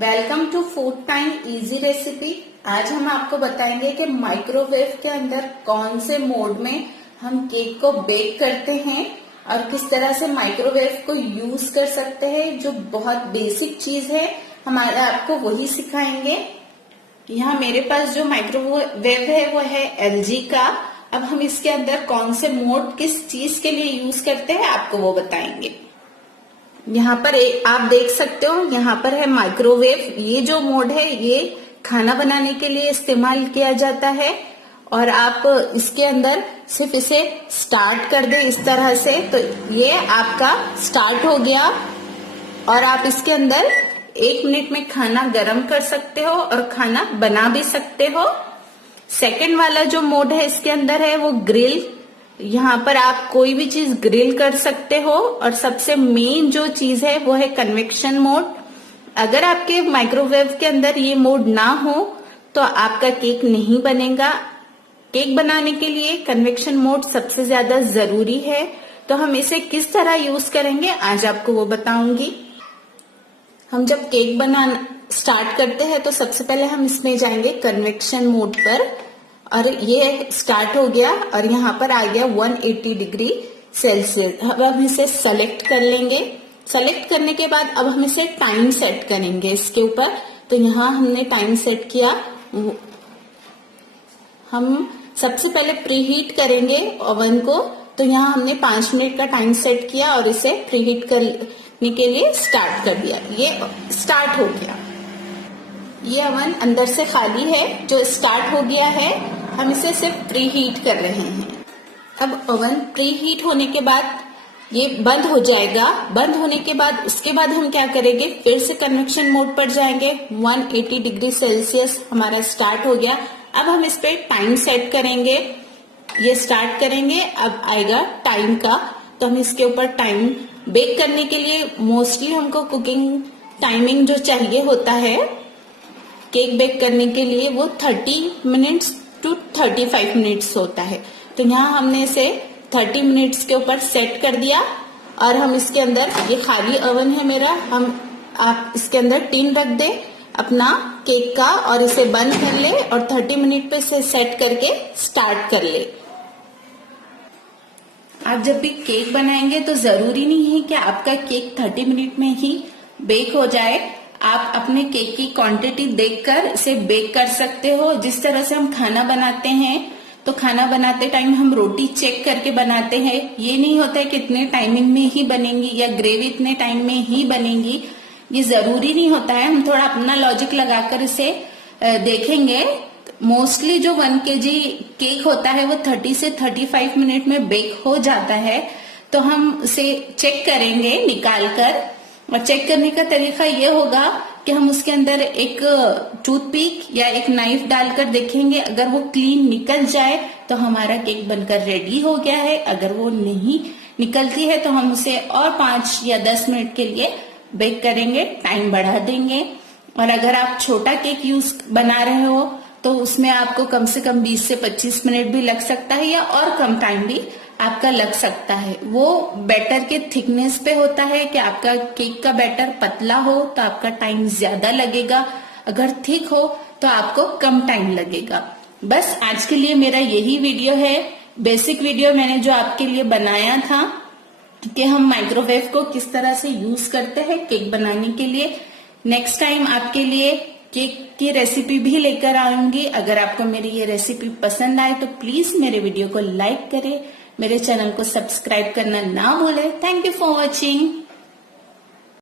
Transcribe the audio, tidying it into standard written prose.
Welcome to food time easy recipe. आज हम आपको बताएंगे कि माइक्रोवेव के अंदर कौन से मोड में हम केक को बेक करते हैं और किस तरह से माइक्रोवेव को यूज कर सकते हैं। जो बहुत बेसिक चीज है हमारा आपको वही सिखाएंगे। यहाँ मेरे पास जो माइक्रोवेव है वो है LG का। अब हम इसके अंदर कौन से मोड किस चीज के लिए यूज करते हैं आपको वो बताएंगे। यहाँ पर आप देख सकते हो, यहाँ पर है माइक्रोवेव। ये जो मोड है ये खाना बनाने के लिए इस्तेमाल किया जाता है और आप इसके अंदर सिर्फ इसे स्टार्ट कर दें इस तरह से तो ये आपका स्टार्ट हो गया और आप इसके अंदर 1 मिनट में खाना गरम कर सकते हो और खाना बना भी सकते हो। सेकंड वाला जो मोड है इसके अंदर है वो ग्रिल। यहाँ पर आप कोई भी चीज ग्रिल कर सकते हो और सबसे मेन जो चीज है वो है कन्वेक्शन मोड। अगर आपके माइक्रोवेव के अंदर ये मोड ना हो तो आपका केक नहीं बनेगा। केक बनाने के लिए कन्वेक्शन मोड सबसे ज्यादा जरूरी है। तो हम इसे किस तरह यूज करेंगे आज आपको वो बताऊंगी। हम जब केक बनाना स्टार्ट करते हैं तो सबसे पहले हम इसमें जाएंगे कन्वेक्शन मोड पर और ये स्टार्ट हो गया और यहाँ पर आ गया 180 डिग्री सेल्सियस। अब हम इसे सेलेक्ट कर लेंगे। सेलेक्ट करने के बाद अब हम इसे टाइम सेट करेंगे इसके ऊपर। तो यहाँ हमने टाइम सेट किया। हम सबसे पहले प्रीहीट करेंगे ओवन को। तो यहाँ हमने 5 मिनट का टाइम सेट किया और इसे प्रीहीट करने के लिए स्टार्ट कर दिया। ये स्टार्ट हो गया। ये ओवन अंदर से खाली है जो स्टार्ट हो गया है। हम इसे सिर्फ प्री हीट कर रहे हैं। अब ओवन प्री हीट होने के बाद ये बंद हो जाएगा। बंद होने के बाद उसके बाद हम क्या करेंगे, फिर से कन्वेक्शन मोड पर जाएंगे। 180 डिग्री सेल्सियस हमारा स्टार्ट हो गया। अब हम इस पे टाइम सेट करेंगे। ये स्टार्ट करेंगे, अब आएगा टाइम का। तो हम इसके ऊपर टाइम बेक करने के लिए मोस्टली हमको कुकिंग टाइमिंग जो चाहिए होता है केक बेक करने के लिए वो 30 मिनट्स टू 35 मिनट्स होता है। तो यहाँ हमने इसे 30 मिनट्स के ऊपर सेट कर दिया और हम इसके अंदर, ये खाली ओवन है मेरा, आप इसके अंदर टिन रख दे अपना केक का और इसे बंद कर ले और 30 मिनट पे इसे सेट करके स्टार्ट कर ले। आप जब भी केक बनाएंगे तो जरूरी नहीं है कि आपका केक 30 मिनट में ही बेक हो जाए। आप अपने केक की क्वांटिटी देखकर इसे बेक कर सकते हो। जिस तरह से हम खाना बनाते हैं तो खाना बनाते टाइम हम रोटी चेक करके बनाते हैं। ये नहीं होता है कि इतने टाइमिंग में ही बनेंगी या ग्रेवी इतने टाइम में ही बनेगी, ये जरूरी नहीं होता है। हम थोड़ा अपना लॉजिक लगाकर इसे देखेंगे। मोस्टली जो 1 kg केक होता है वो 30 से 35 मिनट में बेक हो जाता है। तो हम उसे चेक करेंगे निकाल कर और चेक करने का तरीका ये होगा कि हम उसके अंदर एक टूथपिक या एक नाइफ डालकर देखेंगे। अगर वो क्लीन निकल जाए तो हमारा केक बनकर रेडी हो गया है। अगर वो नहीं निकलती है तो हम उसे और 5 या 10 मिनट के लिए बेक करेंगे, टाइम बढ़ा देंगे। और अगर आप छोटा केक बना रहे हो तो उसमें आपको कम से कम 20 से 25 मिनट भी लग सकता है या और कम टाइम भी आपका लग सकता है। वो बैटर के थिकनेस पे होता है कि आपका केक का बैटर पतला हो तो आपका टाइम ज्यादा लगेगा, अगर थिक हो तो आपको कम टाइम लगेगा। बस आज के लिए मेरा यही वीडियो है, बेसिक वीडियो मैंने जो आपके लिए बनाया था कि हम माइक्रोवेव को किस तरह से यूज करते हैं केक बनाने के लिए। नेक्स्ट टाइम आपके लिए केक की रेसिपी भी लेकर आऊंगी। अगर आपको मेरी ये रेसिपी पसंद आए तो प्लीज मेरे वीडियो को लाइक करें, मेरे चैनल को सब्सक्राइब करना ना भूलें। Thank you for watching.